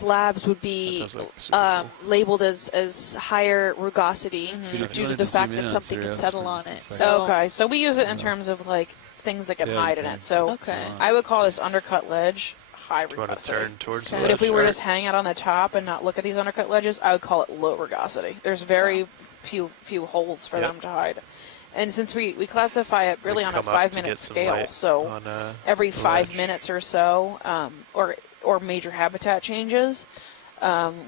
slabs would be labeled as higher rugosity due to the fact that something can settle on it. So okay, so we use it in terms of like things that can hide in it. So I would call this undercut ledge high rugosity. Do you want to turn towards the But ledge? if we were just hanging out on the top and not look at these undercut ledges, I would call it low rugosity. There's very few holes for them to hide. And since we classify it really on a 5-minute scale, so every 5 minutes or so, or major habitat changes,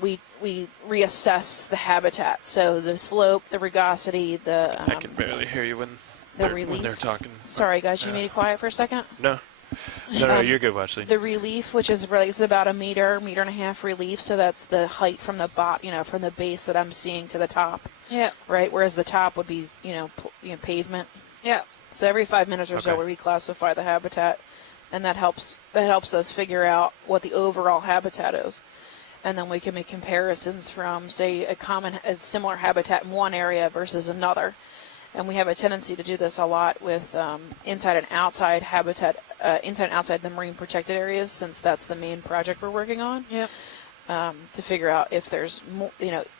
we reassess the habitat. So the slope, the rugosity, I can barely hear you when they're talking. Sorry, guys, you made it quiet for a second? No. No, you're good, Wesley. The relief, which is really, it's about a meter and a half relief, so that's the height from the from the base that I'm seeing to the top. Yeah. Right, whereas the top would be, pavement. Yeah. So every 5 minutes or so, we reclassify the habitat, and that helps us figure out what the overall habitat is, and then we can make comparisons from, say, a similar habitat in one area versus another. And we have a tendency to do this a lot with inside and outside habitat, inside and outside the marine protected areas, since that's the main project we're working on. Yep. To figure out if there's,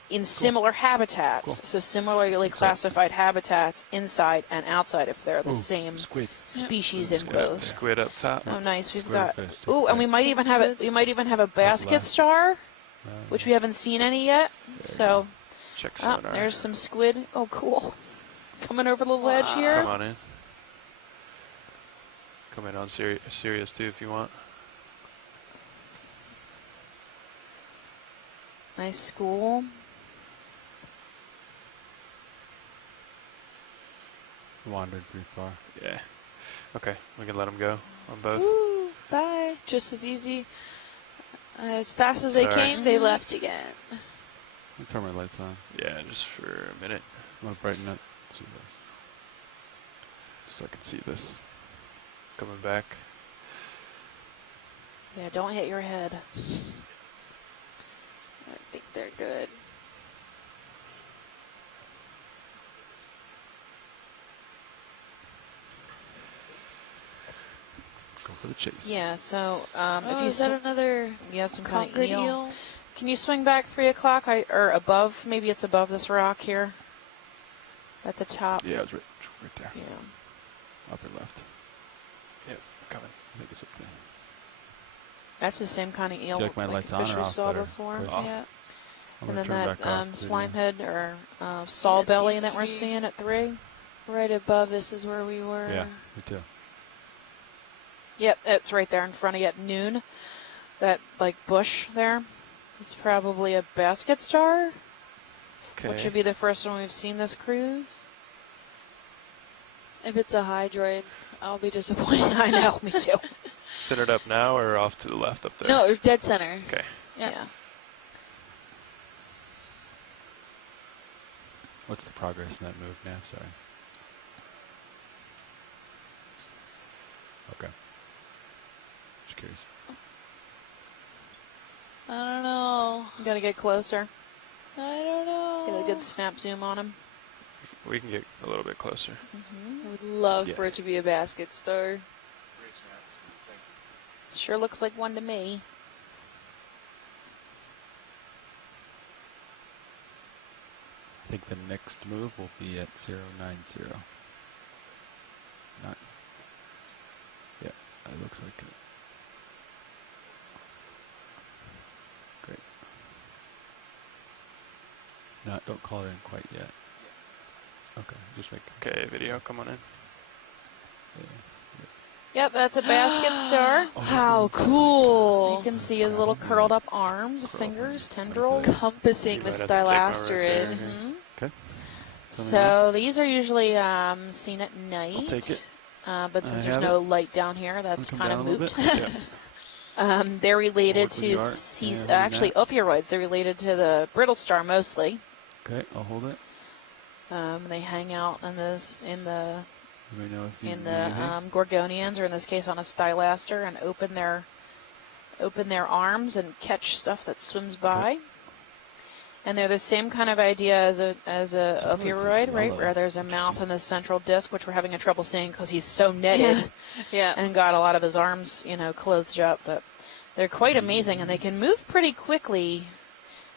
in similar habitats, so similarly classified habitats inside and outside, if they're the same species in both. Squid up top. Oh, nice. We've got. Ooh, and we might even have it. We might even have a basket star, which we haven't seen any yet. So, check sonar. There's some squid. Oh, cool. Coming over the ledge here. Come on in. Come in on Sirius too if you want. Nice school. Wandered pretty far. Yeah. Okay, we can let them go on both. Ooh, bye. Just as easy. As fast as they came, they left again. I'll turn my lights on. Yeah, just for a minute. I'm going to brighten it. See this. So I can see this. Coming back. Yeah, don't hit your head. I think they're good. Go for the chase. Yeah, so if you is that another some concrete kind of eel? Can you swing back 3 o'clock or above? Maybe it's above this rock here at the top. Yeah, it's right there. Yeah. Upper left. Yep, coming. I think it's up there. That's the same kind of eel like my lights on fish or we off saw better? before. Off. Yeah. I'm And then turn that back off slime head or saw belly that we're seeing at 3. Right above this is where we were. Yeah, me too. Yep, it's right there in front of you at noon. That like bush there is probably a basket star. Okay. Which would be the first one we've seen this cruise. If it's a hydroid, I'll be disappointed. I know, me too. Centered up now or off to the left up there? No, dead center. Okay. Yeah. What's the progress in that move now? Sorry. Okay. Just curious. I don't know. You gotta get closer. I don't know. Get a good snap zoom on him. We can get a little bit closer. I would love for it to be a basket star. Sure looks like one to me. I think the next move will be at 090. Not. Yeah, it looks like it. Great. No, don't call it in quite yet. Okay, just make. Okay, video, come on in. Yeah. Yep, that's a basket star. How cool. You can see his little curled up arms, fingers, tendrils. Compassing the stylasterid. Okay. So these are usually seen at night. I'll take it. But since there's no light down here, that's kind of moot. Yeah. They're related to actually ophiuroids. They're related to the brittle star mostly. Okay, I'll hold it. They hang out in the in gorgonians, or in this case on a stylaster, and open their arms and catch stuff that swims by. And they're the same kind of idea as a ophiuroid, right? Where there's a mouth in the central disc, which we're having trouble seeing because he's so netted, Yeah. and got a lot of his arms, closed up. But They're quite amazing, and they can move pretty quickly.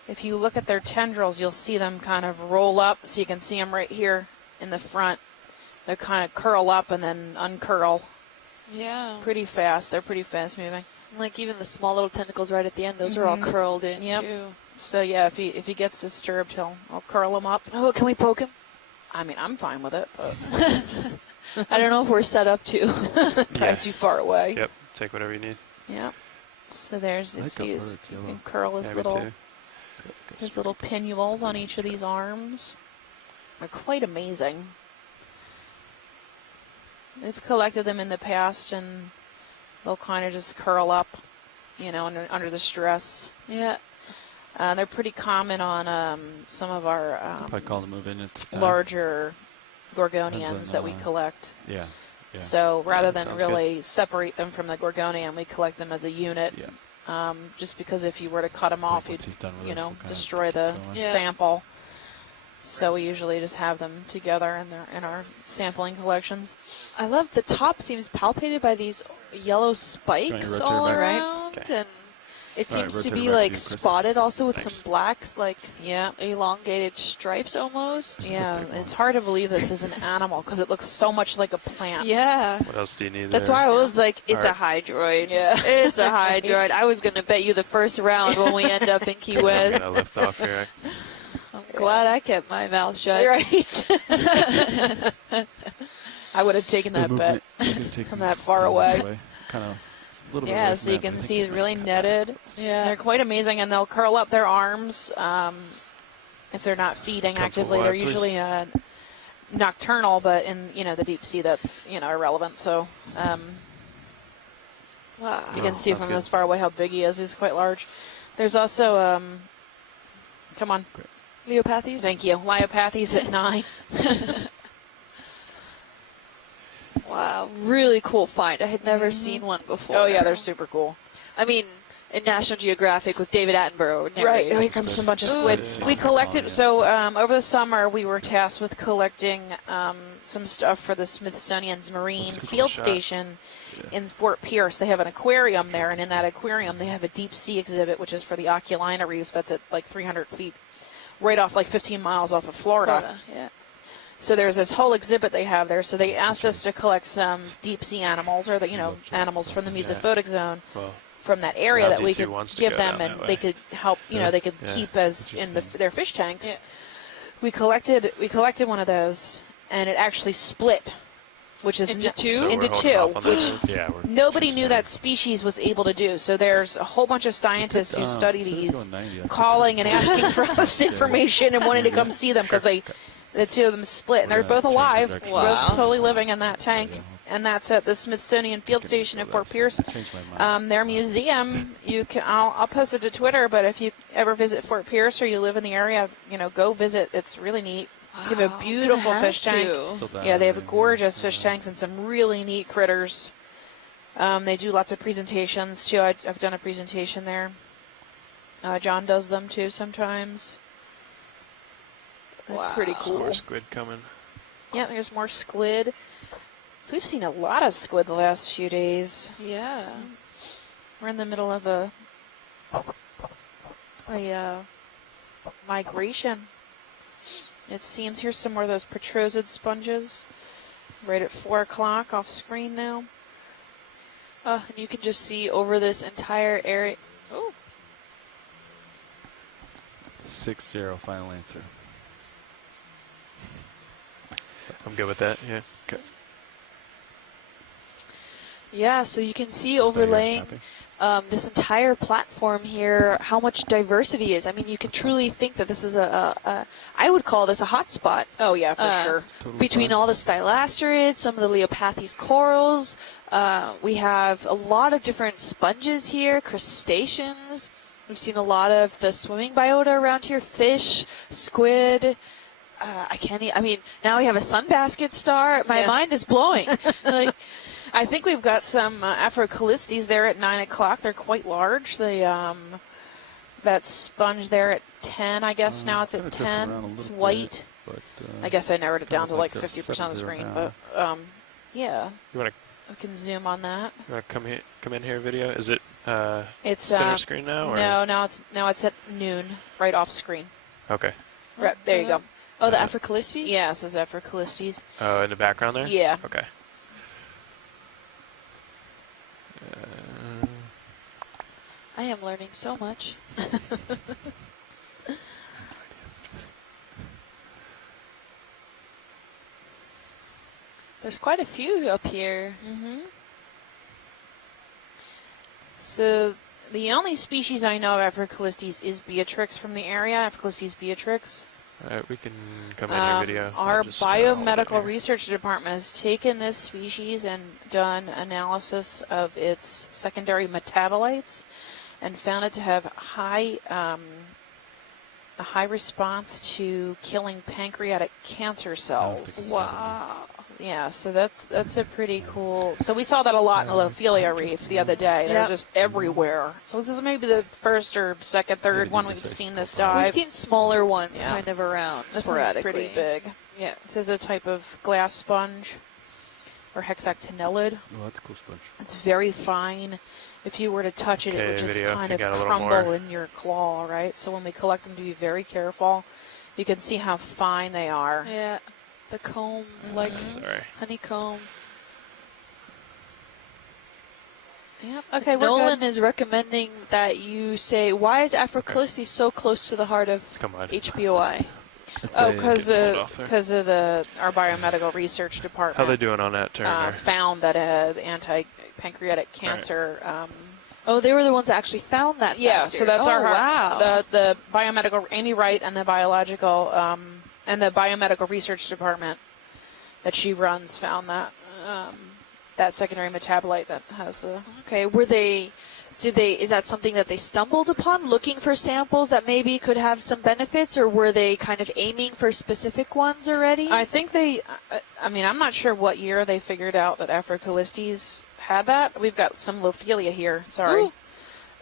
If you look at their tendrils, you'll see them kind of roll up, so you can see them right here in the front. They kind of curl up and then uncurl. Yeah. Pretty fast. They're pretty fast moving. Like even the small little tentacles right at the end, those are all curled in too. So yeah, if he gets disturbed, I'll curl him up. Oh, can we poke him? I mean, I'm fine with it, but I don't know if we're set up to. probably too far away. Yep. Take whatever you need. Yep. So there's you can curl his his little pinnules on each of these arms. They're quite amazing. They've collected them in the past, and they'll kind of just curl up, you know, under the stress. Yeah. They're pretty common on some of our probably call the move in at this time. larger gorgonians that we collect. Yeah. So rather than really good. separate them from the gorgonian, we collect them as a unit. Yeah. Just because if you were to cut them off, you'd destroy the Yeah. sample. So we usually just have them together in our sampling collections. I love the top seems palpated by these yellow spikes all around, and it seems to be like spotted also with some blacks, like elongated stripes almost. Yeah, it's hard to believe this is an animal because it looks so much like a plant. Yeah. What else do you need? That's why I was like, it's a hydroid. Yeah, it's a hydroid. I was gonna bet you the first round when we end up in Key West. I'm gonna lift off here. I'm glad I kept my mouth shut. Right. I would have taken that bet from that far away. Kind of. Yeah, so you can see really netted. Yeah. They're quite amazing, and they'll curl up their arms if they're not feeding actively. They're usually nocturnal, but in the deep sea, that's irrelevant. So you can see from this far away how big he is. He's quite large. There's also come on, Leopathes. thank you. Leopathes at 9. Wow, really cool find. I had never seen one before. Oh yeah, they're super cool. I mean, in National Geographic with David Attenborough. Right, here comes a bunch of squid. We collected, so over the summer we were tasked with collecting some stuff for the Smithsonian's Marine Field Station in Fort Pierce. They have an aquarium there, and in that aquarium they have a deep sea exhibit, which is for the Okeanos Reef. That's at like 300 feet, right off like 15 miles off of Florida. Yeah. So there's this whole exhibit they have there. So they asked us to collect some deep sea animals, or the animals from the mesophotic zone. From that area that we could give them, and they could help. They could keep as in their fish tanks. Yeah. We collected one of those, and it actually split, which is into two. Which nobody knew that species was able to do. So there's a whole bunch of scientists who study these, calling and asking for us information and wanting to come see them because the two of them split, and they're both alive, both totally living in that tank. And that's at the Smithsonian Field Station at Fort Pierce. Their museum, I'll post it to Twitter, but if you ever visit Fort Pierce or you live in the area, go visit. It's really neat. They have a beautiful fish tank. Yeah, they have gorgeous fish tanks and some really neat critters. They do lots of presentations, too. I've done a presentation there. John does them, too, sometimes. Wow. Pretty cool. More squid coming. Yeah, there's more squid. So we've seen a lot of squid the last few days. Yeah. We're in the middle of a migration. It seems here's some more of those petrosid sponges right at 4 o'clock off screen now. And you can just see over this entire area. Oh. 6-0 final answer. I'm good with that, yeah. Okay. Yeah, so you can see overlaying this entire platform here how much diversity is. I mean, you can truly think that this is I would call this a hot spot. Oh, yeah, for sure. Totally Between all the stylasturids, some of the Leopathes corals, we have a lot of different sponges here, crustaceans. We've seen a lot of the swimming biota around here, fish, squid. Now we have a sunbasket star. My mind is blowing. I think we've got some Afrocalistes there at 9 o'clock. They're quite large. That sponge there at 10, I guess now it's at 10. It's white. But, I guess I narrowed it down to like 50% of the screen. But, yeah. You want I can zoom on that. to come in here, video? Is it It's center screen now? Or? No, now it's at noon, right off screen. Okay. Right, there you go. Oh, the Afrocalistes? Yeah, it says Afrocalistes. Oh, in the background there? Yeah. Okay. I am learning so much. There's quite a few up here. Mm-hmm. So the only species I know of Afrocalistes is Beatrix from the area, Afrocalistes beatrix. All right, we can come in your video. Our Just, biomedical research department has taken this species and done analysis of its secondary metabolites and found it to have a high response to killing pancreatic cancer cells. Wow. Yeah, so that's a pretty cool. So we saw that a lot in the Lophelia Reef the other day. They're just everywhere. So this is maybe the first or second, third one we've seen this dive. We've seen smaller ones kind of around this sporadically. One's pretty big. Yeah. This is a type of glass sponge or hexactinellid. Oh, that's a cool sponge. It's very fine. If you were to touch it, it would just kind of crumble in your claw, right? So when we collect them, to be very careful. You can see how fine they are. Yeah. The comb, like honeycomb. Yep. Okay, Nolan is recommending that you say, why is Afrocalistes so close to the heart of HBOI? Because of our biomedical research department. How are they doing on that, Turner? Found that it had anti-pancreatic cancer. Oh, they were the ones that actually found that. Yeah, so that's wow. the biomedical Amy Wright and the biological and the biomedical research department that she runs found that that secondary metabolite that has a. Okay, is that something that they stumbled upon, looking for samples that maybe could have some benefits, or were they kind of aiming for specific ones already? I think I'm not sure what year they figured out that Afrocalistes had that. We've got some Lophelia here. Sorry.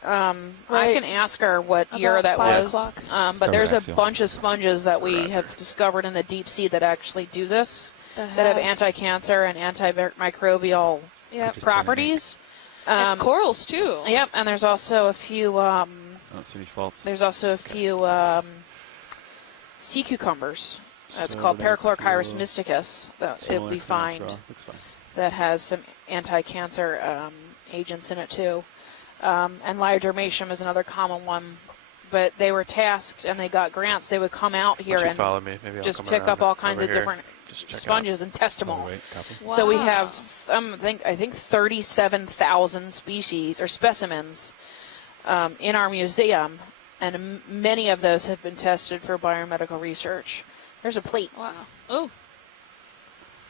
I can ask her what year that was. But there's a bunch of sponges that we have discovered in the deep sea that actually do this, that have anti-cancer and antimicrobial properties. And corals too. Yep, and there's also a few. There's also a few sea cucumbers. It's called Parachlorchirus mysticus that we find that has some anti-cancer agents in it too. And Lyodermatium is another common one. But they were tasked and they got grants. They would come out here and follow me. Maybe just pick up all kinds of different sponges and test them all. Wow. So we have, I think 37,000 species or specimens in our museum, and many of those have been tested for biomedical research. There's a plate. Wow. Oh.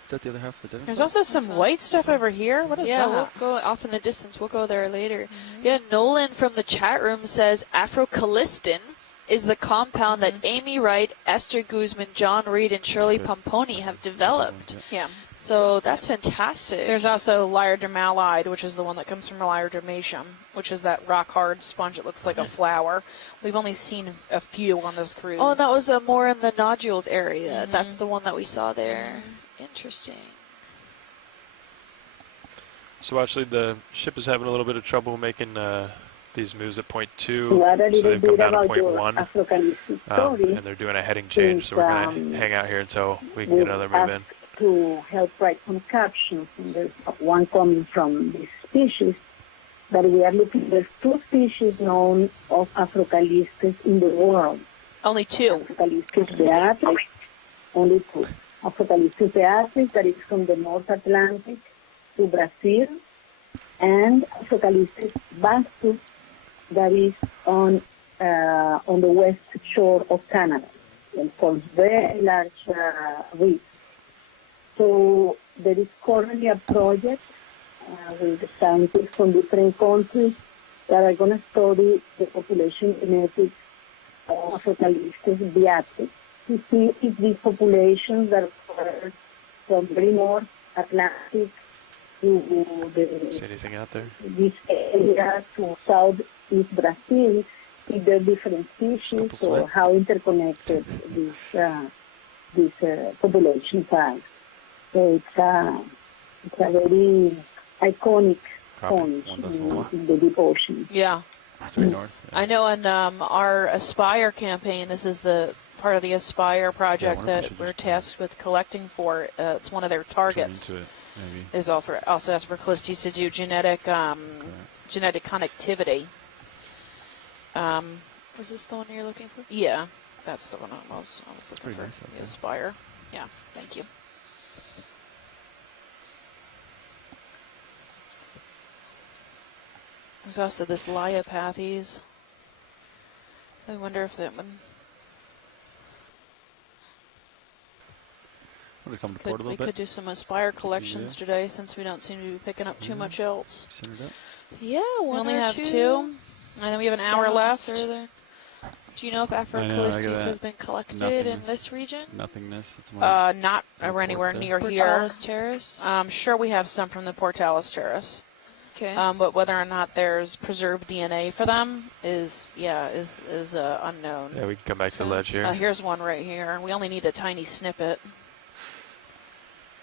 Is that the other half of the dinner? There's also some white stuff over here. What is that? Yeah, we'll go off in the distance. We'll go there later. Yeah, Nolan from the chat room says Afrocalistin is the compound that Amy Wright, Esther Guzman, John Reed, and Shirley Pomponi have developed. Yeah. So that's fantastic. There's also Lyodermalide, which is the one that comes from Lyodermatium, which is that rock-hard sponge that looks like a flower. We've only seen a few on this cruise. Oh, and that was more in the nodules area. That's the one that we saw there. Interesting. So actually the ship is having a little bit of trouble making these moves at point 2, so they've come down to point 1, and they're doing a heading change, so we're going to hang out here until we can get another move in. To help write some captions, and there's one coming from this species, that we are looking, there's 2 species known of Afrocalistes in the world. Only 2? Afrocalistes beatrix, only 2. Afrocalistes beatrix, that is from the North Atlantic to Brazil, and Afrocalistes vastus, that is on the west shore of Canada, and forms very large reefs. So there is currently a project with scientists from different countries that are going to study the population genetics of Afrocalistes beatrix to see if these populations that are from very North Atlantic to See anything out there? This area to southeast Brazil, if there are different species or how interconnected these populations are. So it's a very iconic point in the deep ocean. Yeah. Straight north. Yeah. I know in our Aspire campaign, this is the part of the Aspire project that we're tasked with collecting for. It's one of their targets. Into it, maybe. Is also asked for Callistes to do genetic connectivity. Is this the one you're looking for? Yeah, that's the one I was looking for. Nice The Aspire. Yeah, thank you. There's also this Liopathes. I wonder if that one Want to come to port a little we bit? could do some Aspire collections today, since we don't seem to be picking up too much else. Centered up. Yeah, We one only or have two. two, and then we have an hour left. Further. Do you know if Callistes has been collected in this region? Nothingness. It's Not anywhere near here. Pourtales Terrace? I'm sure we have some from the Pourtales Terrace. Okay. But whether or not there's preserved DNA for them is unknown. Yeah, we can come back to the ledge here. Here's one right here. We only need a tiny snippet.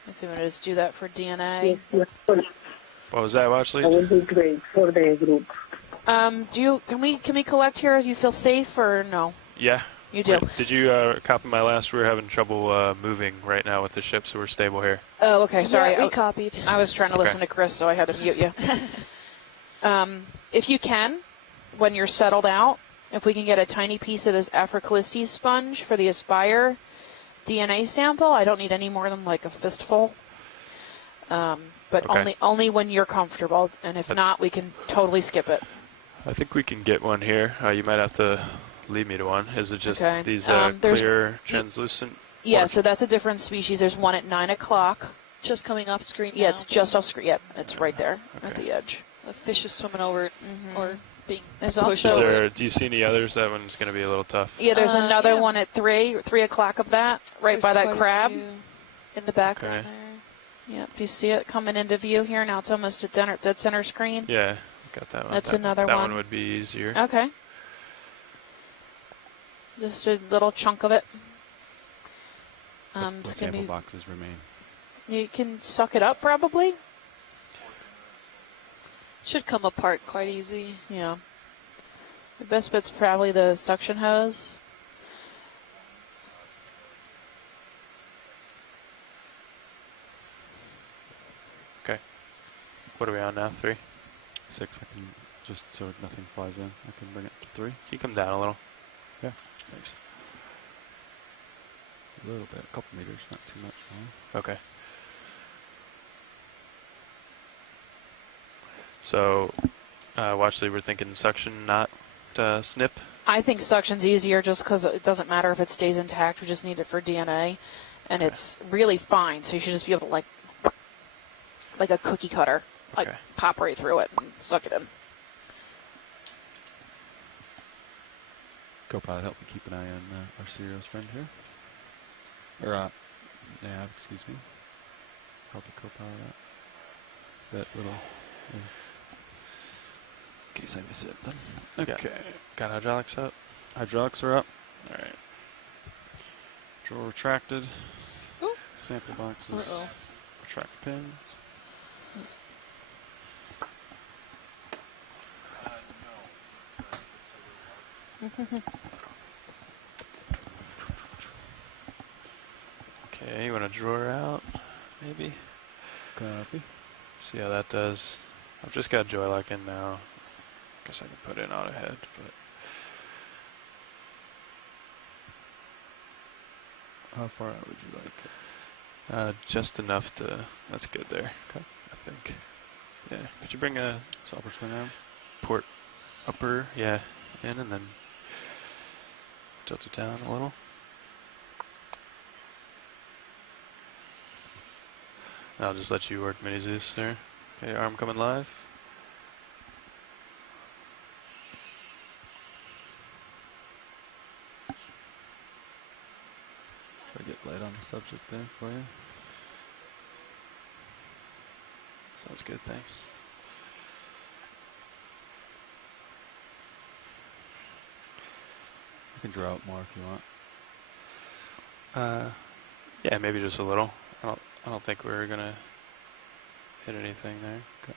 If you want to just do that for DNA. Yes, What was that, Watchley? that would be great for the group. Can we collect here? Do you feel safe or no? Yeah. You do. Wait, did you copy my last? We're having trouble moving right now with the ship, so we're stable here. Oh, okay. Sorry, Yeah, we copied. I was trying to listen to Chris, so I had to mute you. If you can, when you're settled out, if we can get a tiny piece of this Callistes sponge for the Aspire DNA sample, I don't need any more than like a fistful. But only when you're comfortable, and if not, we can totally skip it. I think we can get one here. You might have to lead me to one. Is it just these clear, translucent? Yeah, so that's a different species. There's one at 9 o'clock. Just coming off screen Yeah, now. it's just off screen. Yep, it's right there at the edge. The fish is swimming over it, or being There's pushed also- over Is there, it. do you see any others? That one's going to be a little tough. Yeah, there's another yeah. one at 3 o'clock of that, right There's by that quite a crab. few in the background Yep, do you see it coming into view here? Now it's almost at dead center screen. Yeah, got that one. That's another that one. That one would be easier. Okay. Just a little chunk of it. What It's gonna sample be. boxes remain? You can suck it up, probably. Should come apart quite easy. Yeah. The best bit's probably the suction hose. Okay. What are we on now? 3? 6. I can just so nothing flies in. I can bring it to 3. Can you come down a little? Yeah. Thanks. A little bit, a couple meters, not too much. Okay. So, Watchley, we're thinking suction, not snip. I think suction's easier just because it doesn't matter if it stays intact. We just need it for DNA. And it's really fine, so you should just be able to, like a cookie cutter, pop right through it and suck it in. Co-pilot, help me keep an eye on our Sirius friend here. Or, yeah, excuse me. Help the co-pilot out. That little, in case I miss it then. Okay. Got hydraulics up? Hydraulics are up. Alright. Drawer retracted. Ooh. Sample boxes. Uh-oh. Retract pins. Okay, you want to draw her out, maybe? Copy. See how that does. I've just got joy lock in now. Guess I can put in auto head, but How far out would you like it? just enough to. That's good there. Okay. I think. Yeah. Could you bring a Stopper swing arm. port upper? Yeah, in and then tilt it down a little. I'll just let you work Mini Zeus there. Okay, arm coming live. Should I get light on the subject there for you? Sounds good, thanks. You can draw out more if you want. Yeah, maybe just a little. I don't think we're gonna hit anything there. Okay.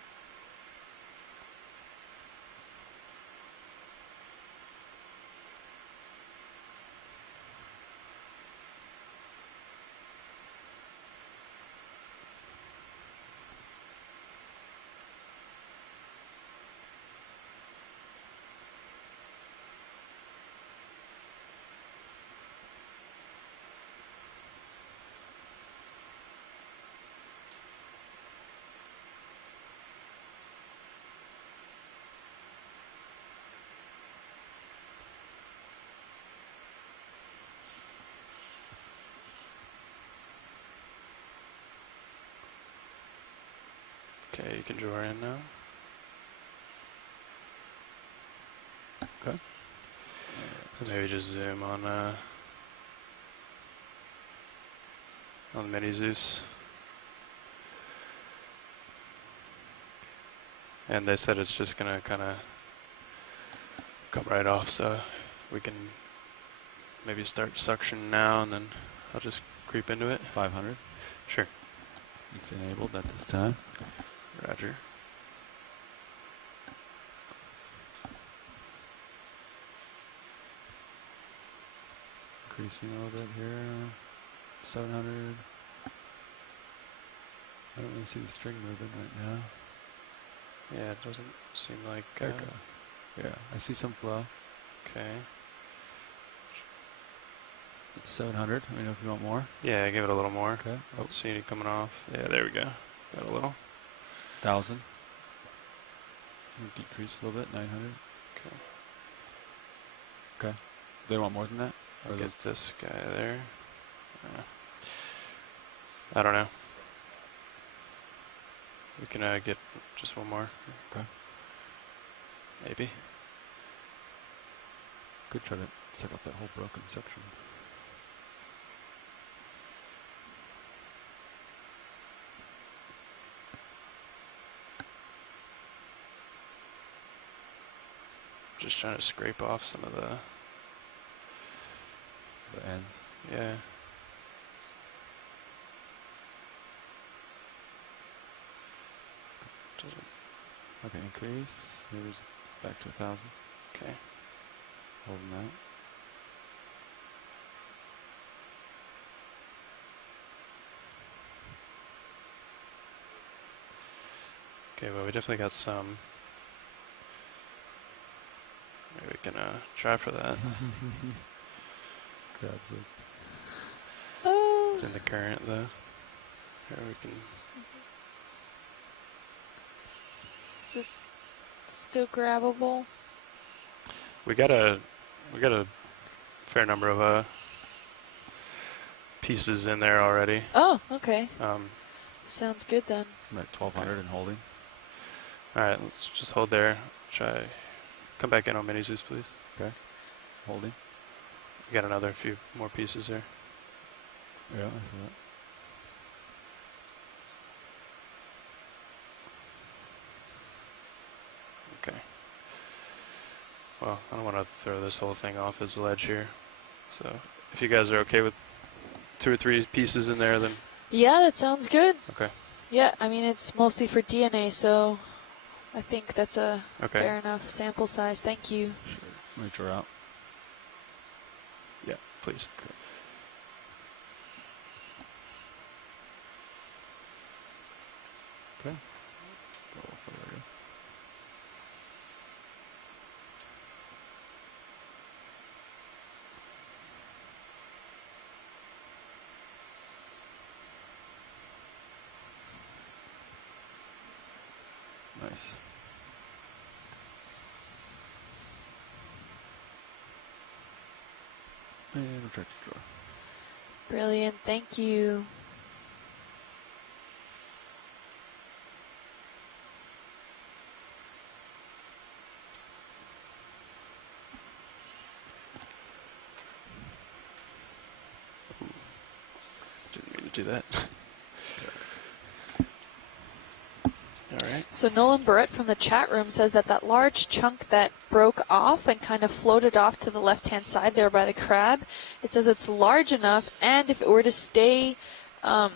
Okay, you can draw in now. Okay. And maybe just zoom on the mini Zeus. And they said it's just gonna kind of come right off, so we can maybe start suction now, and then I'll just creep into it. 500. Sure. It's enabled at this time. Roger. Increasing a little bit here. 700. I don't really see the string moving right now. Yeah, it doesn't seem like... yeah, I see some flow. Okay. It's 700. Let me know if you want more. Yeah, give it a little more. Okay. I don't see any coming off. Yeah, there we go. Got a little. 1,000. Decrease a little bit. 900. Okay. Okay. They want more than that? I'll get this guy there. I don't know. We can get just one more. Okay. Maybe. Could try to set up that whole broken section. Just trying to scrape off some of the ends. Yeah. Doesn't. Okay, increase. Here's back to 1,000. Okay. Holding that. Okay, well, we definitely got some. Maybe we can try for that. Grabs it. It's in the current though. Here we can. Is it still grabbable? We got a fair number of pieces in there already. Oh, okay. Sounds good then. I'm at 1,200 and holding. All right, let's just hold there. Try. Come back in on mini Zeus, please. Okay. Holding. We got another few more pieces there. Yeah, I see that. Okay. Well, I don't want to throw this whole thing off as a ledge here. So if you guys are okay with 2 or 3 pieces in there, then... Yeah, that sounds good. Okay. Yeah, I mean, it's mostly for DNA, so I think that's a okay. fair enough sample size. Thank you. Sure. Let me draw out. Yeah, please. Okay. Okay. Go a little further again. Nice. And retract this drawer. Brilliant. Thank you. Didn't mean to do that. All right. So Nolan Barrett from the chat room says that large chunk that broke off and kind of floated off to the left-hand side there by the crab, it says it's large enough, and if it were to stay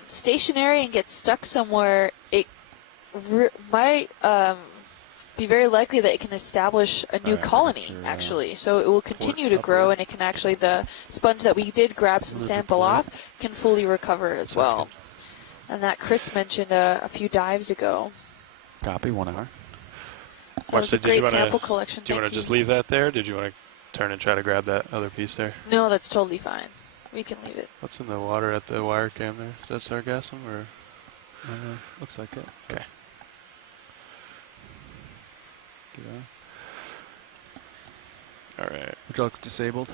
stationary and get stuck somewhere, it might be very likely that it can establish a new colony, actually. So it will continue to grow, and it can actually, the sponge that we did grab some sample off can fully recover as well. And that Chris mentioned a few dives ago. Copy, 1 hour. So that was a great sample collection. Do you want to just leave that there? Or did you want to turn and try to grab that other piece there? No, that's totally fine. We can leave it. What's in the water at the wire cam there? Is that sargassum or? Looks like it. Okay. Get on. All right. Hydraulics disabled.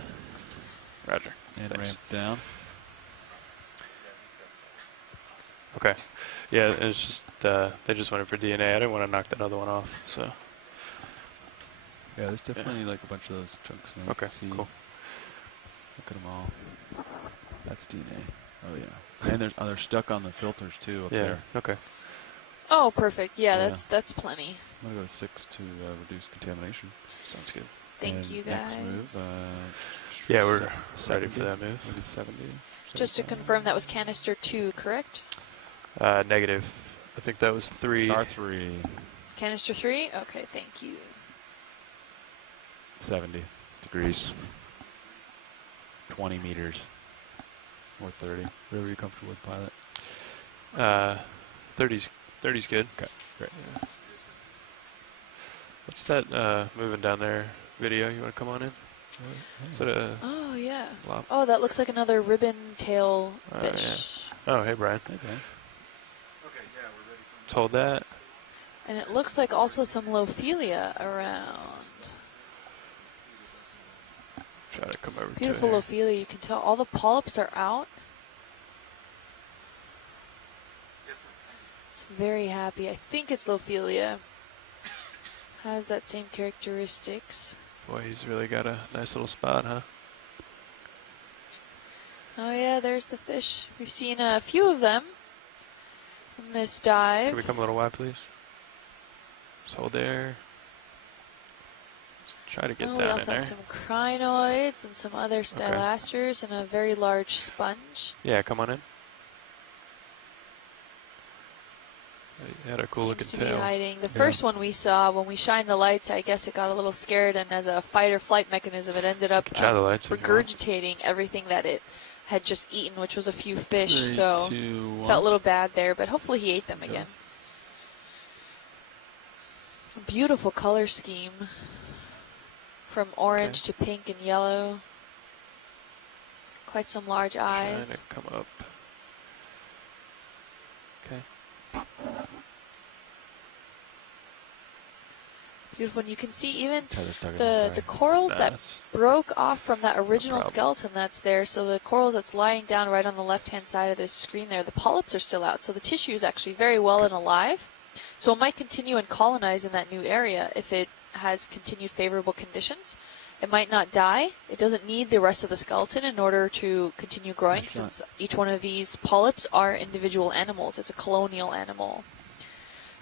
Roger. And thanks. ramp down. Okay. Yeah, it's just they just went in for DNA. I didn't want to knock that other one off, so. Yeah, there's definitely like a bunch of those chunks now. Okay, see. cool. Look at them all. That's DNA. Oh yeah. And they're stuck on the filters too up there. Okay. Oh, perfect. Yeah, Yeah. that's plenty. I'm gonna go to 6 to reduce contamination. Sounds good. Thank And you, guys. Next move. Yeah, we're ready 70. for that move. Maybe 70. Just to 75. confirm, that was canister 2, correct? Negative. I think that was 3. R3. Canister 3? Okay, thank you. 70 degrees. 20 meters. Or 30. Whatever you're comfortable with, pilot. 30's good. Okay, great. Yeah. What's that moving down there video? You want to come on in? Is that a Oh, yeah. lop? Oh, that looks like another ribbon tail fish. Yeah. Oh, hey, Brian. Okay. Okay, yeah, we're ready for Just hold that. And it looks like also some Lophelia around. Try to come over Beautiful to it. Lophelia. You can tell all the polyps are out. Yes, sir. It's very happy. I think it's Lophelia. Has that same characteristics. Boy, he's really got a nice little spot, huh? Oh yeah, there's the fish. We've seen a few of them in this dive. Can we come a little wide, please? Just hold there. Just try to get We down in also there. have some crinoids and some other stylasters and a very large sponge. Yeah, come on in. You had a cool looking Seems to be tail. hiding. The first one we saw, when we shined the lights, I guess it got a little scared, and as a fight or flight mechanism, it ended up Try the lights if you want. regurgitating everything that it had just eaten, which was a few fish. 3, So 2, 1. felt a little bad there, but hopefully he ate them again. Beautiful color scheme, from orange to pink and yellow. Quite some large eyes. Trying to come up. Okay. Beautiful, and you can see even Tether's stuck in the corals that That's broke off from that original problem. skeleton that's there. So the corals that's lying down right on the left-hand side of this screen there, the polyps are still out. So the tissue is actually very well and alive. So it might continue and colonize in that new area if it has continued favorable conditions. It might not die. It doesn't need the rest of the skeleton in order to continue growing, since each one of these polyps are individual animals. It's a colonial animal.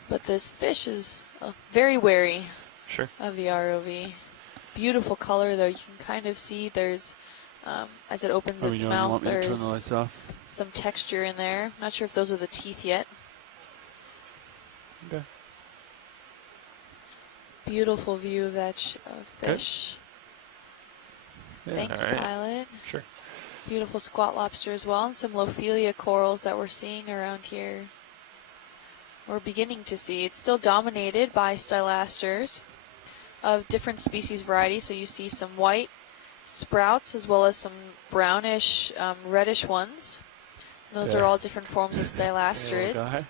But this fish is very wary sure. of the ROV. Beautiful color, though. You can kind of see there's, as it opens its mouth, want me to turn the there's lights off? some texture in there. Not sure if those are the teeth yet. Okay. Beautiful view of that fish. Yeah. Thanks, All right. pilot. Sure. Beautiful squat lobster as well, and some Lophelia corals that we're seeing around here. We're beginning to see. It's still dominated by stylasters of different species varieties. So you see some white sprouts as well as some brownish, reddish ones. And those are all different forms of stylasterids.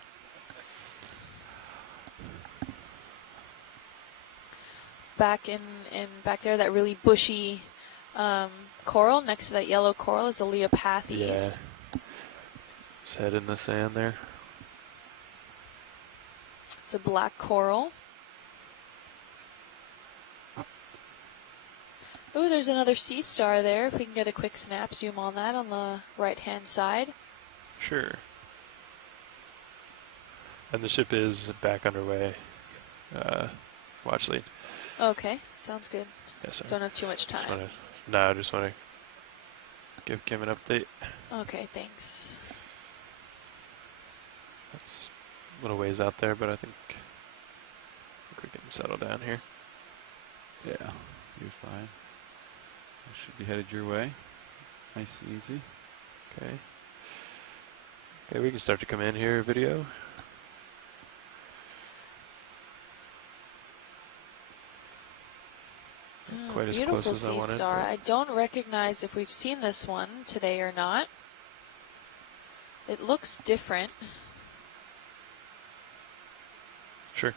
Back back there, that really bushy coral next to that yellow coral is the Leopathes. Yeah. His head in the sand there. It's a black coral. Ooh, there's another sea star there. If we can get a quick snap zoom on that on the right-hand side. Sure. And the ship is back underway. Watch lead. Okay, sounds good. Yes, sir. Don't have too much time. I just want to give Kim an update. Okay, thanks. That's a little ways out there, but I think we can settle down here. Yeah, you're fine. I should be headed your way. Nice and easy. Okay. Okay, we can start to come in here, video. Quite as Beautiful close as I sea wanted. star. but- I don't recognize if we've seen this one today or not. It looks different. Sure.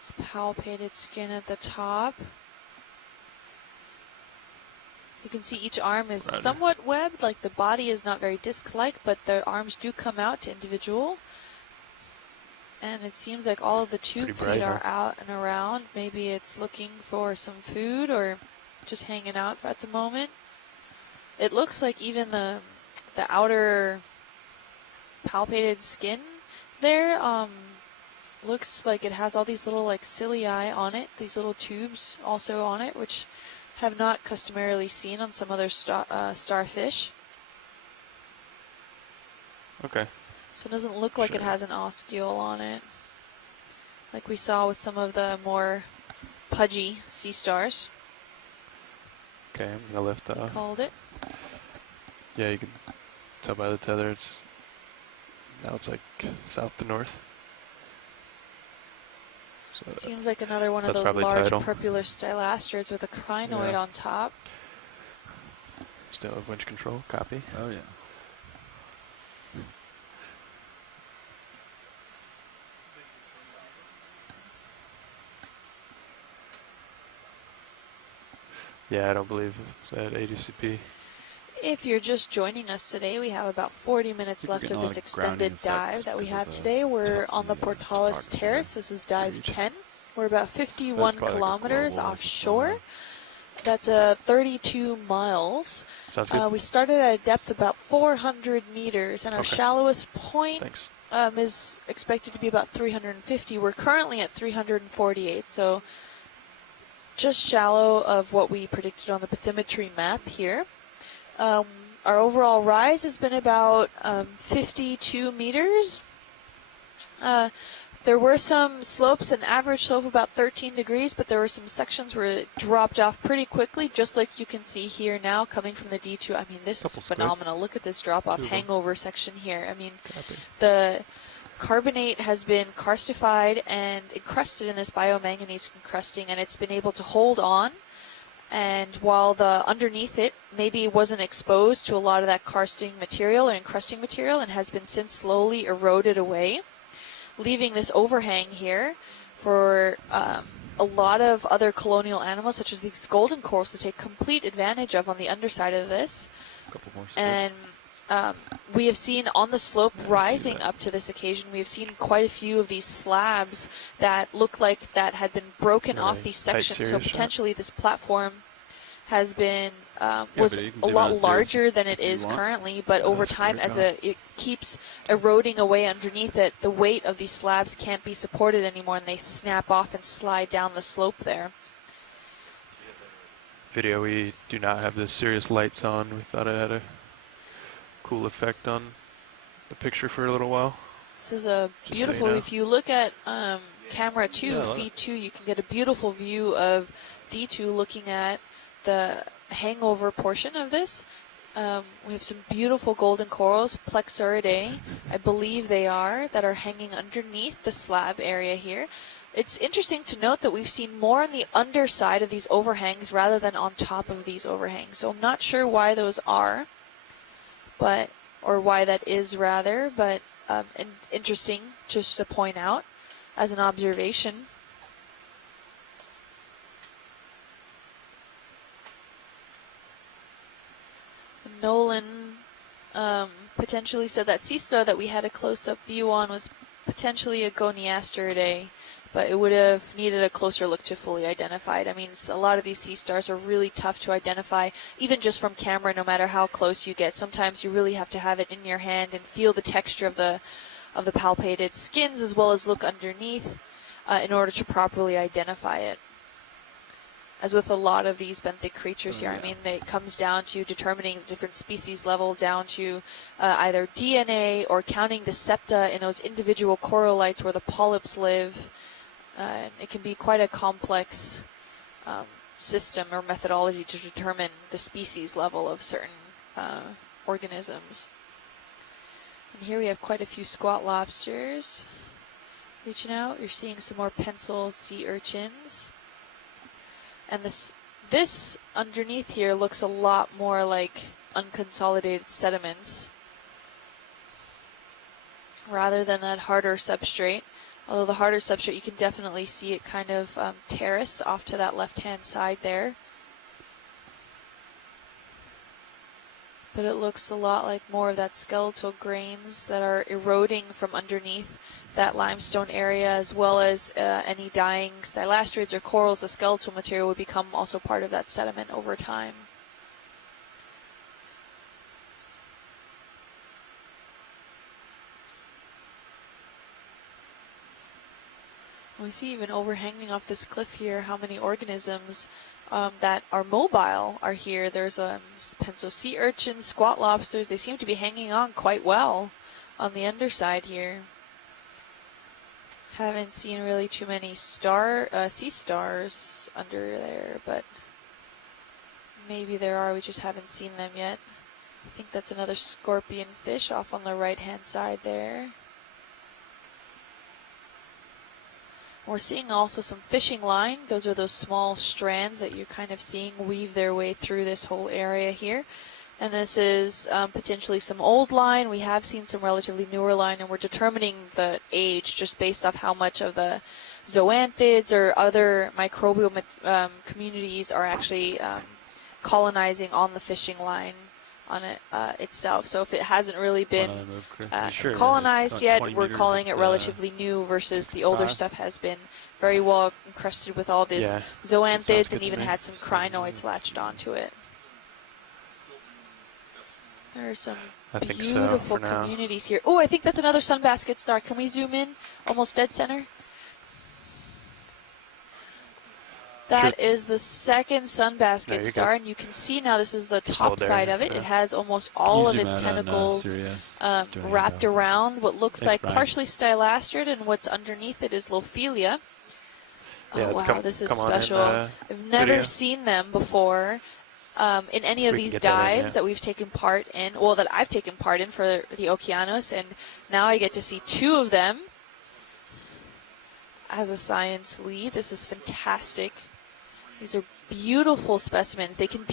It's palpated skin at the top. You can see each arm is somewhat webbed, like the body is not very disc-like, but the arms do come out to individual. And it seems like all of the tube feet are out and around. Maybe it's looking for some food or just hanging out at the moment. It looks like even the outer palpated skin there looks like it has all these little like cilia on it, these little tubes also on it, which have not customarily seen on some other starfish. Okay. So it doesn't look like it has an oscule on it, like we saw with some of the more pudgy sea stars. Okay, I'm gonna lift that. Called it. Yeah, you can tell by the tether. Now it's like south to north. So it seems like another one of those large purpular stylastrids with a crinoid on top. Still have winch control. Copy. Oh yeah. Yeah, I don't believe it's at ADCP. If you're just joining us today, we have about 40 minutes left of this extended dive that we have today. We're on the Pourtales Terrace. This is dive 10. We're about 51 kilometers offshore. That's 32 miles. Sounds good. We started at a depth about 400 meters, and our shallowest point is expected to be about 350. We're currently at 348, so just shallow of what we predicted on the bathymetry map here. Our overall rise has been about 52 meters. There were some slopes, an average slope of about 13 degrees, but there were some sections where it dropped off pretty quickly, just like you can see here now coming from the D2. I mean, this is phenomenal. Look at this drop-off hangover section here. I mean, the carbonate has been karstified and encrusted in this biomanganese encrusting, and it's been able to hold on. And while the underneath it maybe wasn't exposed to a lot of that karsting material or encrusting material and has been since slowly eroded away, leaving this overhang here for a lot of other colonial animals, such as these golden corals, to take complete advantage of on the underside of this. Couple more and we have seen on the slope rising up to this occasion, we have seen quite a few of these slabs that look like that had been broken off these sections. So potentially this platform has been was a lot larger than it is currently, but over time, as it keeps eroding away underneath it, the weight of these slabs can't be supported anymore, and they snap off and slide down the slope there. Video, we do not have the Sirius lights on. We thought it had a cool effect on the picture for a little while. This is a beautiful, so if you look at camera 2, V2, you can get a beautiful view of D2 looking at the hangover portion of this. We have some beautiful golden corals, Plexuridae, I believe they are, that are hanging underneath the slab area here. It's interesting to note that we've seen more on the underside of these overhangs rather than on top of these overhangs. So I'm not sure why those are, but or why that is rather, but interesting just to point out as an observation. Nolan potentially said that sea star that we had a close-up view on was potentially a Goniasteridae, but it would have needed a closer look to fully identify it. I mean, a lot of these sea stars are really tough to identify, even just from camera, no matter how close you get. Sometimes you really have to have it in your hand and feel the texture of the palpated skins, as well as look underneath in order to properly identify it. As with a lot of these benthic creatures here, I mean, it comes down to determining the different species level, down to either DNA or counting the septa in those individual corallites where the polyps live. It can be quite a complex system or methodology to determine the species level of certain organisms. And here we have quite a few squat lobsters reaching out. You're seeing some more pencil sea urchins. And this underneath here looks a lot more like unconsolidated sediments rather than that harder substrate. Although the harder substrate, you can definitely see it kind of terrace off to that left-hand side there. but it looks a lot like more of that skeletal grains that are eroding from underneath that limestone area, as well as any dying stylastrids or corals. The skeletal material would become also part of that sediment over time. We see even overhanging off this cliff here how many organisms that are mobile are here. There's pencil sea urchins, squat lobsters. They seem to be hanging on quite well on the underside here. Haven't seen really too many sea stars under there, but maybe there are. We just haven't seen them yet. I think that's another scorpion fish off on the right-hand side there. We're seeing also some fishing line. Those are those small strands that you're kind of seeing weave their way through this whole area here. And this is potentially some old line. We have seen some relatively newer line, and we're determining the age just based off how much of the zoanthids or other microbial communities are actually colonizing on the fishing line on it itself. So if it hasn't really been colonized yet, we're calling it relatively new, versus the older stuff has been very well encrusted with all this zoanthids and even had some crinoids latched onto it. There are some beautiful communities here. Oh, I think that's another sunbasket star. Can we zoom in? Almost dead center. That is the second sunbasket star, and you can see now this is the top side of it. It has almost all of its tentacles wrapped around what looks like partially stylastrid, and what's underneath it is Lophelia. Oh, wow, this is special. I've never seen them before in any of these dives that we've taken part in, well, that I've taken part in for the Okeanos, and now I get to see two of them as a science lead. This is fantastic. These are beautiful specimens. They can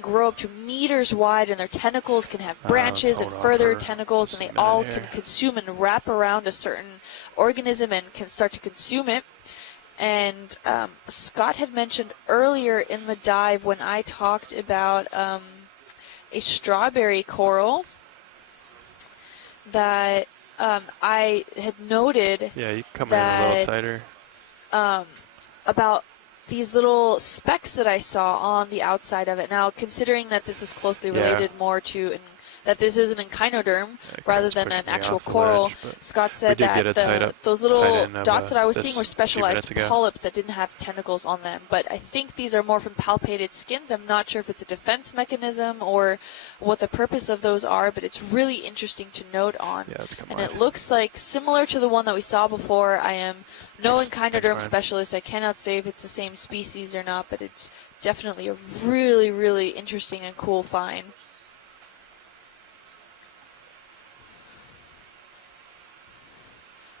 grow up to meters wide, and their tentacles can have branches and further tentacles, and they all can consume and wrap around a certain organism and can start to consume it. And Scott had mentioned earlier in the dive when I talked about a strawberry coral that I had noted you can come in a little tighter. About these little specks that I saw on the outside of it. Now, considering that this is closely related more to, that this is an echinoderm rather than an actual coral, Scott said that those little dots that I was seeing were specialized polyps that didn't have tentacles on them. But I think these are more from palpated skins. I'm not sure if it's a defense mechanism or what the purpose of those are, but it's really interesting to note on. And it looks like similar to the one that we saw before. I am no echinoderm specialist. I cannot say if it's the same species or not, but it's definitely a really, really interesting and cool find.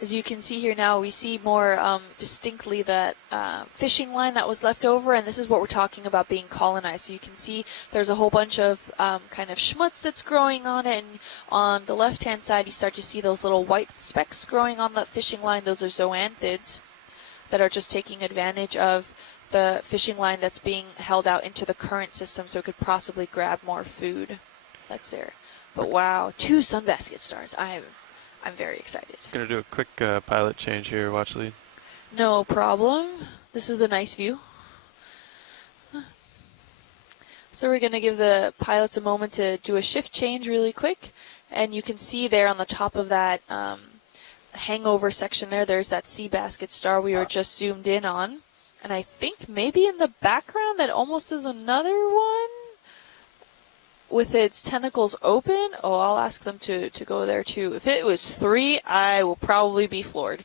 As you can see here now, we see more distinctly that fishing line that was left over, and this is what we're talking about being colonized. So you can see there's a whole bunch of kind of schmutz that's growing on it, and on the left-hand side you start to see those little white specks growing on the fishing line. Those are zoanthids that are just taking advantage of the fishing line that's being held out into the current system so it could possibly grab more food that's there. But wow, 2 sunbasket stars. I'm very excited. Going to do a quick pilot change here. Watch lead. No problem. This is a nice view. So we're going to give the pilots a moment to do a shift change really quick. And you can see there on the top of that hangover section there's that sea basket star we were just zoomed in on. And I think maybe in the background that almost is another one with its tentacles open. Oh, I'll ask them to go there too. If it was 3, I will probably be floored.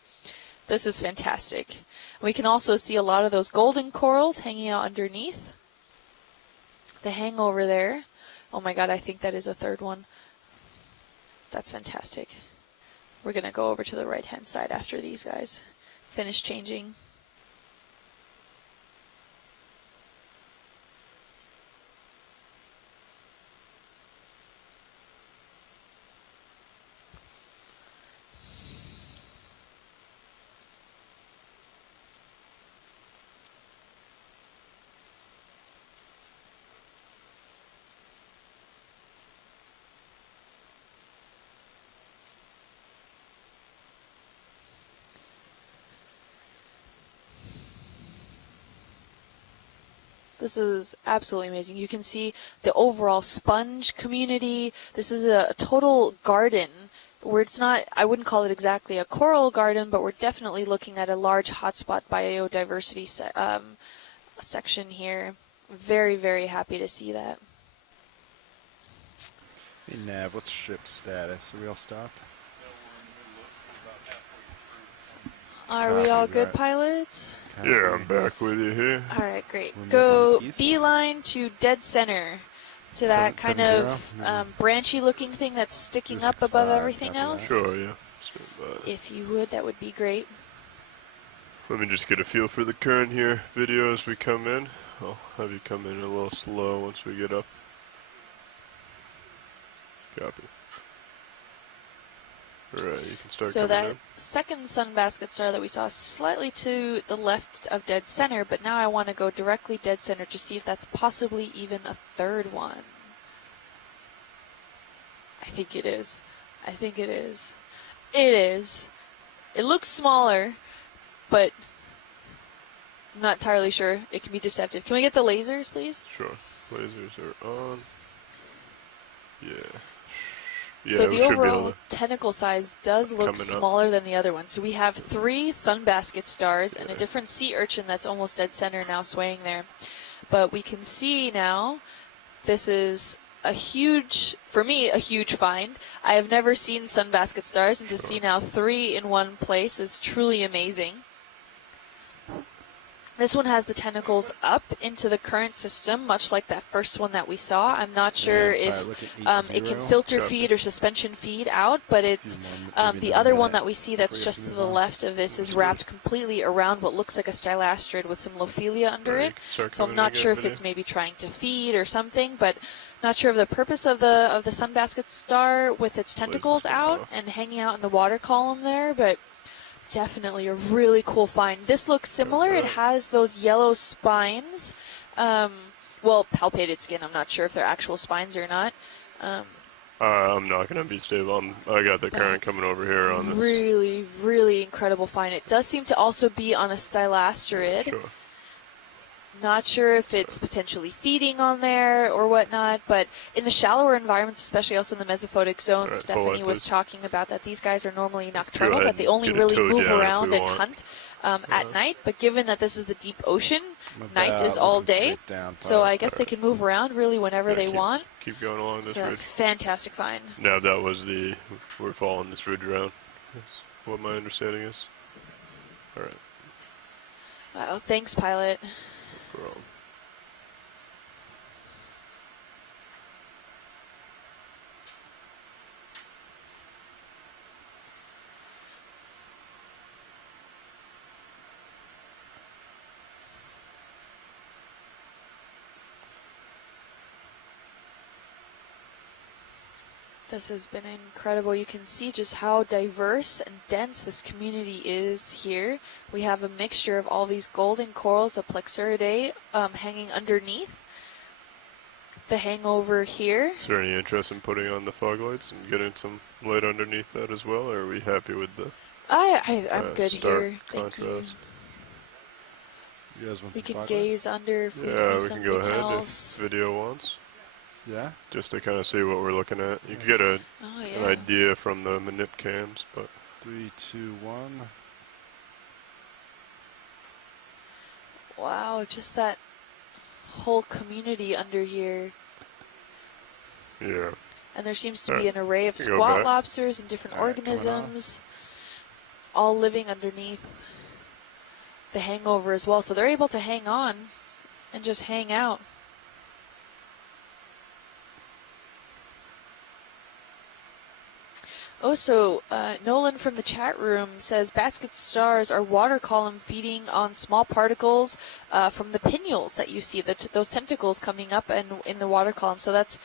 This is fantastic. We can also see a lot of those golden corals hanging out underneath. The hangover there. Oh my god, I think that is a 3rd one. That's fantastic. We're going to go over to the right-hand side after these guys finish changing. This is absolutely amazing. You can see the overall sponge community. This is a total garden where it's not, I wouldn't call it exactly a coral garden, but we're definitely looking at a large hotspot biodiversity section here. Very, very happy to see that. Hey Nav, what's ship status? Are we all stopped? Are we all good, pilots? Yeah, I'm back with you here. All right, great. Go beeline to dead center, to that kind of branchy-looking thing that's sticking up above everything else. Sure, yeah. If you would, that would be great. Let me just get a feel for the current here video as we come in. I'll have you come in a little slow once we get up. Copy. Alright, you can start. So that second sunbasket star that we saw is slightly to the left of dead center, but now I want to go directly dead center to see if that's possibly even a third one. I think it is. I think it is. It is. It looks smaller, but I'm not entirely sure. It can be deceptive. Can we get the lasers, please? Sure. Lasers are on. Yeah. So the overall tentacle size does look smaller than the other one. So we have 3 sunbasket stars and a different sea urchin that's almost dead center now swaying there. But we can see now this is a huge, for me, a huge find. I have never seen sunbasket stars, and to see now 3 in one place is truly amazing. This one has the tentacles up into the current system, much like that first one that we saw. I'm not sure if it can filter feed or suspension feed out, but it's the other one that we see that's just to the left of this is wrapped completely around what looks like a stylastrid with some Lophelia under it. So I'm not sure if it's maybe trying to feed or something, but not sure of the purpose of the sunbasket star with its tentacles out and hanging out in the water column there, but definitely a really cool find. This looks similar. It has those yellow spines. Well, palpated skin. I'm not sure if they're actual spines or not. I'm not going to be stable. I got the current coming over here on this. Really, really incredible find. It does seem to also be on a stylastrid. Sure. Not sure if it's potentially feeding on there or whatnot, but in the shallower environments, especially also in the mesophotic zone, Stephanie was talking about that these guys are normally nocturnal, that they only really move around and hunt at night. But given that this is the deep ocean, night is all day, so I guess they can move around really whenever they want. Keep going along this ridge. Fantastic find. Now that was we're following this ridge around. That's what my understanding is. All right. Wow, thanks, pilot. Bro. This has been incredible. You can see just how diverse and dense this community is here. We have a mixture of all these golden corals, the Plexuridae, hanging underneath. The hangover here. Is there any interest in putting on the fog lights and getting some light underneath that as well, or are we happy with the I'm good here. Thank you. You guys want we some can gaze under if we see we something can go ahead else. if video wants. Yeah? Just to kind of see what we're looking at. You can get an idea from the manip cams, but 3, 2, 1. Wow, just that whole community under here. Yeah. And there seems to be an array of squat lobsters and different organisms all living underneath the hangover as well. So they're able to hang on and just hang out. Also, Nolan from the chat room says basket stars are water column feeding on small particles from the pinnules that you see, those tentacles coming up and in the water column. So that's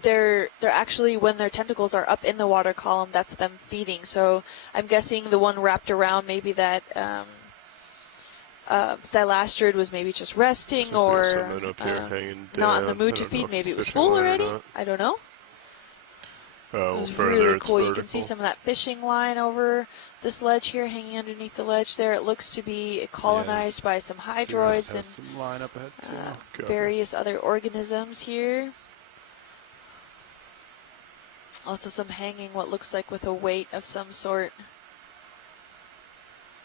they're actually, when their tentacles are up in the water column, that's them feeding. So I'm guessing the one wrapped around maybe that stylastrid was maybe just resting or up here hanging not in the mood to feed. Maybe it was full already. I don't know. Oh, It was further, really it's cool. You vertical. can see some of that fishing line over this ledge here, hanging underneath the ledge there. It looks to be colonized by some hydroids and some line up ahead too. various other organisms here. Also some hanging what looks like with a weight of some sort.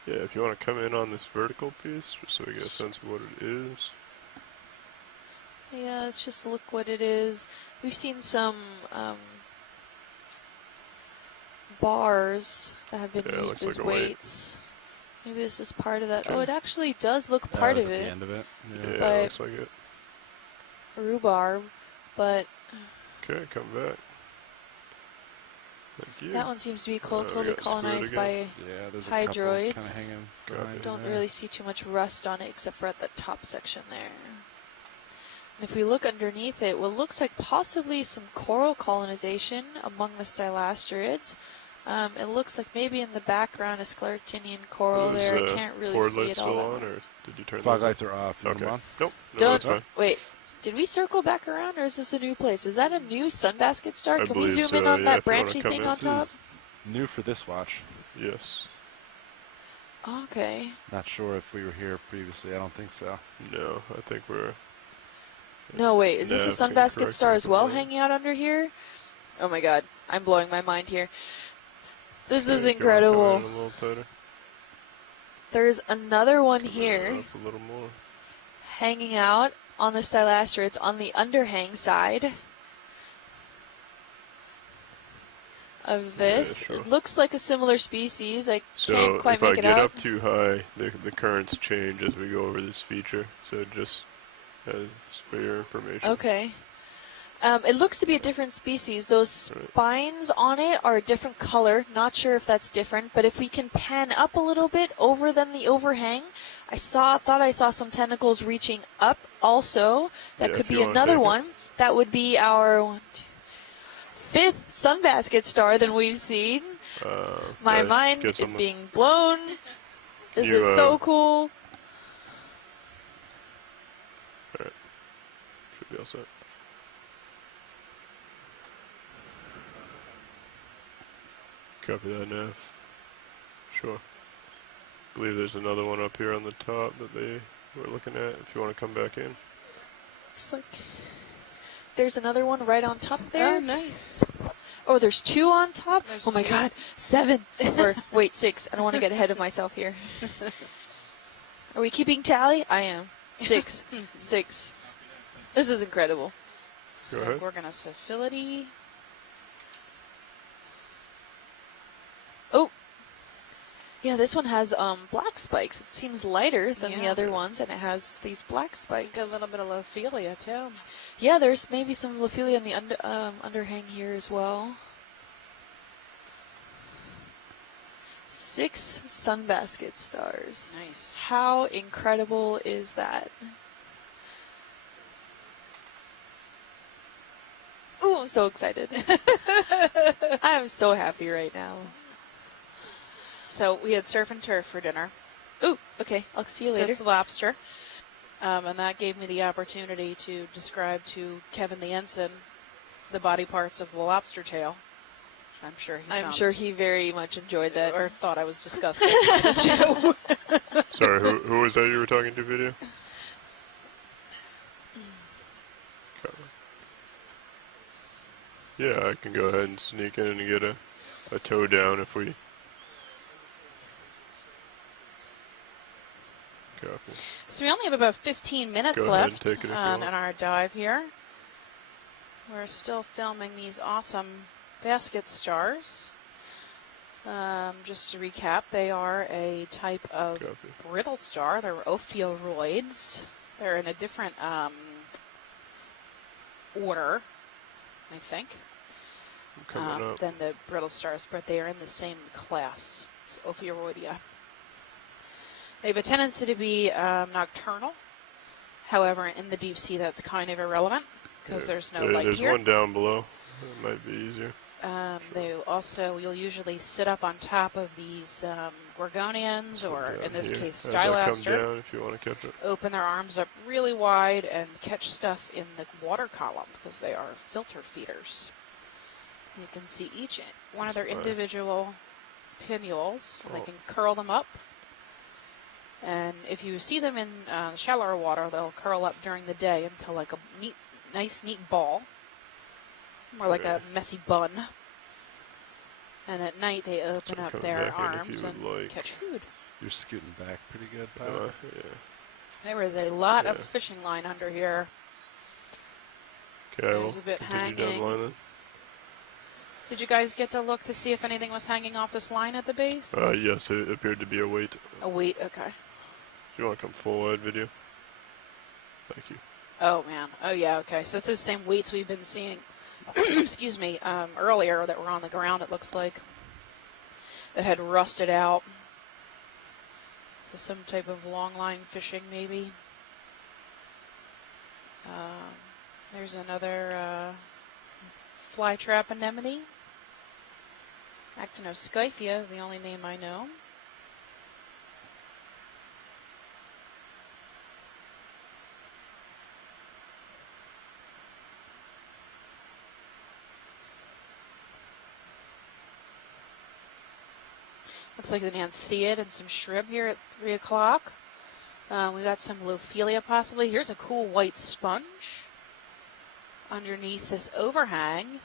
Yeah, if you want to come in on this vertical piece, just so we get a sense of what it is. Yeah, let's just look what it is. We've seen some bars that have been used as weights. Maybe this is part of that. Okay. Oh, it actually does look part of At it. the end of it. Yeah, But looks like it. Rhubarb, but Okay, come back. Thank you. that one seems to be totally colonized by there's hydroids. A couple Don't really see too much rust on it except for at the top section there. And if we look underneath it, what looks like possibly some coral colonization among the stylasterids. It looks like maybe in the background a scleractinian coral there. I can't really see it all. On, or did you turn fog lights are off. You okay. on? Nope. No, Don't that's fine. wait. Did we circle back around, or is this a new place? Is that a new sunbasket star? I Can we believe zoom in so, on yeah, that if you wanna branchy come thing in. on top? This is new for this watch. Yes. Okay. Not sure if we were here previously. I don't think so. No, I think we're... No, wait. Is this a Nav can sunbasket correct star me as if I'm well wrong. hanging out under here? Oh my god. I'm blowing my mind here. This is Okay, if you wanna come incredible. in a little tighter. There's another one Come here up a little more. hanging out on the stylasterids on the underhang side of this. Yeah, sure. It looks like a similar species. I So can't quite if I make it get out. up too high, the currents change as we go over this feature. So just for your information. Okay. It looks to be a different species. Those spines on it are a different color. Not sure if that's different, but if we can pan up a little bit over than the overhang, thought I saw some tentacles reaching up also. That Yeah, could if you be wanna another take it. one. That would be our 5th sunbasket star than we've seen. My mind is being blown. This is so cool. Alright. Should be all set. Copy that, Nav. Sure. I believe there's another one up here on the top that they were looking at, if you want to come back in. Looks like there's another one right on top there. Oh, nice. Oh, there's 2 on top? There's oh my 2. god, 7. Or, wait, 6. I don't want to get ahead of myself here. Are we keeping tally? I am. 6. 6. This is incredible. So Go ahead. we're going to Syphility. Oh. Yeah, this one has black spikes. It seems lighter than the Yeah. other ones, and it has these black spikes. Got a little bit of Lophelia, too. Yeah, there's maybe some Lophelia in the underhang here as well. 6 sunbasket stars. Nice. How incredible is that? Ooh, I'm so excited. I'm so happy right now. So we had surf and turf for dinner. Ooh, okay. I'll see you later. It's lobster. And that gave me the opportunity to describe to Kevin the ensign the body parts of the lobster tail. I'm sure he very much enjoyed that. Or thought I was disgusting. Sorry, who was that you were talking to, video? Yeah, I can go ahead and sneak in and get a toe down if we... Copy. So we only have about 15 minutes Go ahead and left take it if you on want. our dive here. We're still filming these awesome basket stars. Just to recap, they are a type of brittle star. They're ophiuroids. They're in a different order, I think, than the brittle stars, but they are in the same class. It's Ophiuroidea. They have a tendency to be nocturnal. However, in the deep sea, that's kind of irrelevant because there's no light there's here. one down below. That might be easier. You'll usually sit up on top of these gorgonians, or in this case, As I come stylaster. down, if you want to catch it. Open their arms up really wide and catch stuff in the water column because they are filter feeders. You can see each one of their individual pinnules. They can curl them up. And if you see them in shallower water, they'll curl up during the day until like a nice neat ball. More like a messy bun. And at night they open up their arms and catch food. You're scooting back pretty good, Bob. Yeah. There is a lot of fishing line under here. Okay, There's a bit hanging. Did you guys get to look to see if anything was hanging off this line at the base? Yes, it appeared to be a weight. A weight, okay. Do you want to come full wide video? Thank you. Oh, man. Oh, yeah, okay. So it's the same weights we've been seeing, excuse me, earlier that were on the ground, it looks like, that had rusted out. So some type of long line fishing, maybe. There's another fly trap anemone. Actinoscyphia is the only name I know. Looks like an anthiad and some shrimp here at 3 o'clock. We got some Lophelia possibly. Here's a cool white sponge underneath this overhang.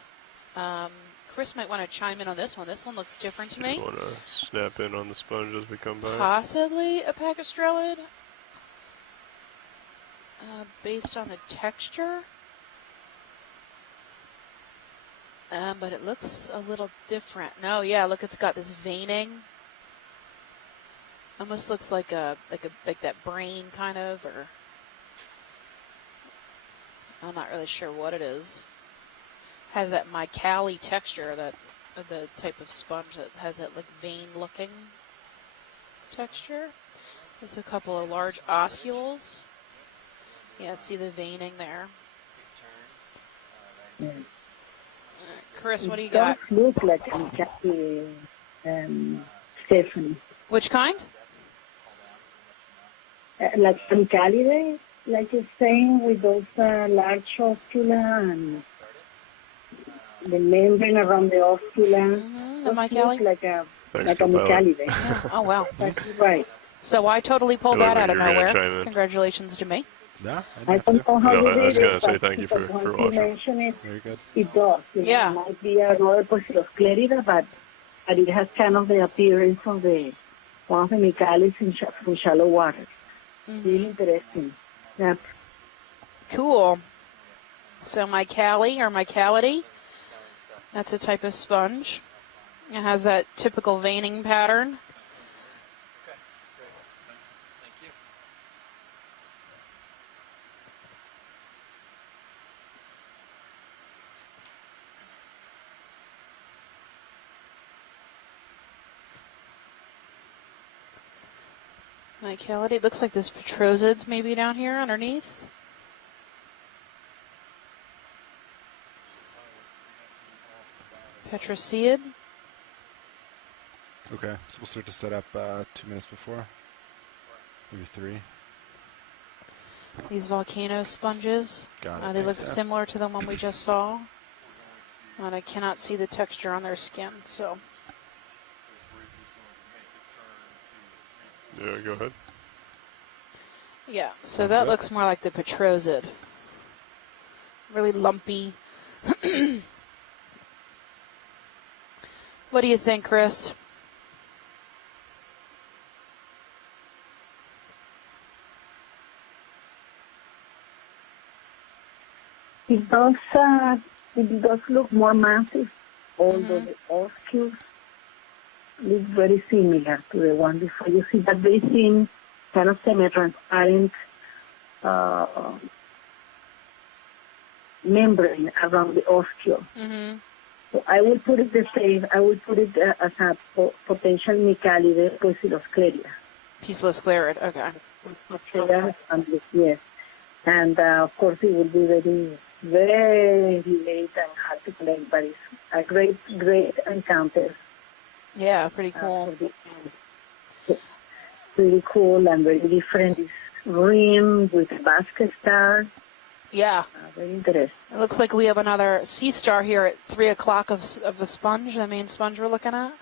Chris might want to chime in on this one. This one looks different to me. You want to snap in on the sponge as we come by? Possibly a Pacastrelid. Based on the texture. But it looks a little different. No, yeah, look, it's got this veining. Almost looks like like that brain kind of, or I'm not really sure what it is. Has that Mycali texture, that the type of sponge that has that like vein looking texture. There's a couple of large oscules. Yeah, see the veining there. Chris, what do you got? It does look like Mycali, Stephanie. Which kind? Like Mycalidae, like you're saying, with those large oscula and the membrane around the oscula. The Mycali? Like a Mycalidae. Yeah. Oh, wow. That's right. So I totally pulled that out of nowhere. Congratulations to me. No, I don't know how I was going to say thank you for watching. Mention it, very good. It does. Yeah. It might be another Pourtales, but it has kind of the appearance of one of the Mycalis from shallow water. Really interesting. Yeah. Cool. So Mycali or Mycalidae, that's a type of sponge. It has that typical veining pattern. Mycalidae. Looks like this Petrosids maybe down here underneath. Petroseid. Okay, so we'll start to set up 2 minutes before. Maybe 3. These volcano sponges. Got it. They look similar to the one we just saw. And I cannot see the texture on their skin, so. Yeah, go ahead. Yeah, so that looks more like the Petrosid. Really lumpy. What do you think, Chris? It does look more massive, although the oscules look very similar to the one before. You see that very thin, kind of semi-transparent membrane around the oscule. So I will put it the same. I will put it as a potential Mycalidae Poeciloscleria. Poecilosclerid, okay. Yes. And of course it will be very, very late and hard to collect, but it's a great encounter. Yeah, pretty cool. Really cool and very different. It's rim with a basket star. Yeah. Very interesting. It looks like we have another sea star here at 3 o'clock of the sponge, the main sponge we're looking at.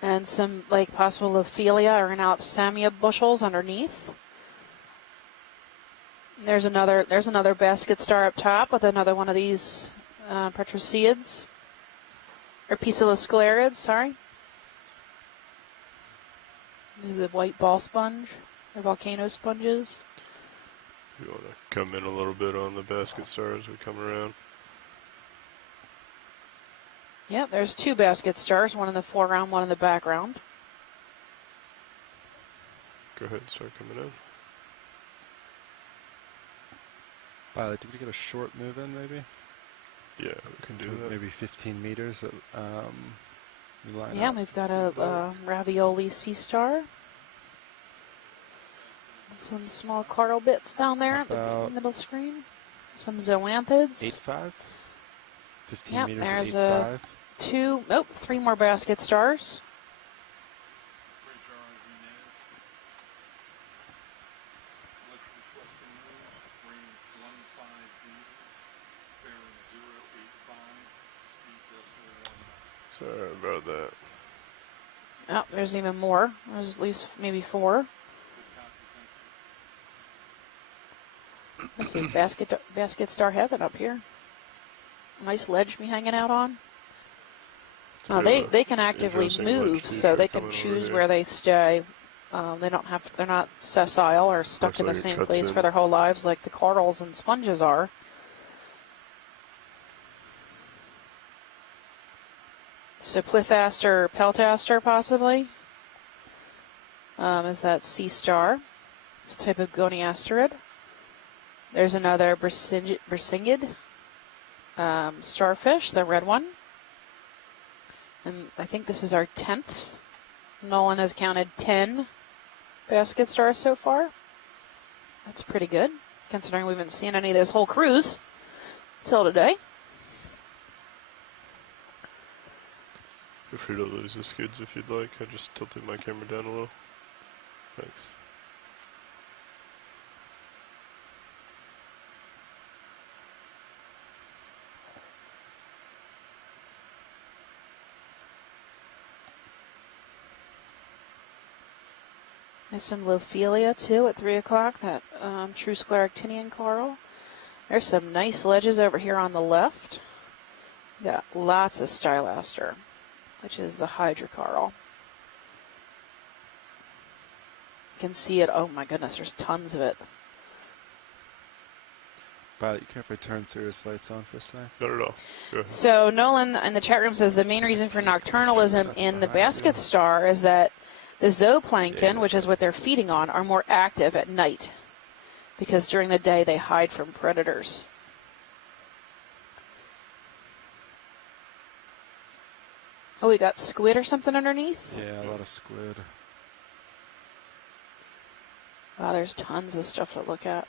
And some like possible Ophelia or Analipsamia bushels underneath. There's another basket star up top with another one of these Petroseids. Or Piscilosclerids, sorry. This is a white ball sponge. They're volcano sponges. You want to come in a little bit on the basket star as we come around? Yep, there's 2 basket stars, one in the foreground, one in the background. Go ahead and start coming in. Violet, did we get a short move in maybe? Yeah, we can do that. Maybe 15 meters that we line Yeah, up. we've got a ravioli sea star. Some small coral bits down there at the middle screen. Some zoanthids. 8.5? 15 yep, meters there's at 8.5. 3 more basket stars. Sorry about that. Oh, there's even more. There's at least maybe 4. This is basket star heaven up here. Nice ledge to be hanging out on. They can actively move, so they can choose where they stay. They're not sessile or stuck in the same place for their whole lives like the corals and sponges are. So Plithaster, Peltaster possibly. Is that sea star? It's a type of goniasterid. There's another Brisingid starfish, the red one. And I think this is our 10th. Nolan has counted 10 basket stars so far. That's pretty good, considering we haven't seen any of this whole cruise till today. Feel free to lose the skids if you'd like. I just tilted my camera down a little. Thanks. There's some Lophelia too at 3 o'clock, that true scleractinian coral. There's some nice ledges over here on the left. Got lots of Stylaster, which is the hydrocoral. You can see it. Oh my goodness, there's tons of it. Violet, you care if I turn Sirius lights on for a sec? Not at all. Go ahead. So Nolan in the chat room says the main reason for nocturnalism in the basket star is that the zooplankton, which is what they're feeding on, are more active at night because during the day they hide from predators. Oh, we got squid or something underneath? Yeah, a lot of squid. Wow, there's tons of stuff to look at.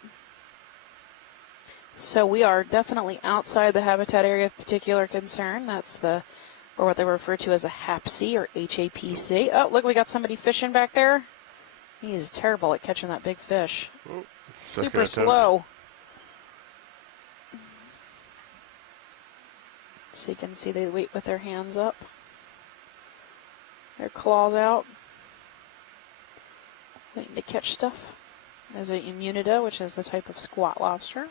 So we are definitely outside the habitat area of particular concern. That's or what they refer to as a HAPC or HAPC. Oh, look, we got somebody fishing back there. He's terrible at catching that big fish. Oh, super slow. So you can see they wait with their hands up. Their claws out. Waiting to catch stuff. There's a Immunida, which is the type of squat lobster.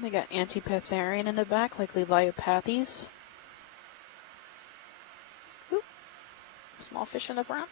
We got Antipatherine in the back, likely Liopathes. Oop. Small fish in the front.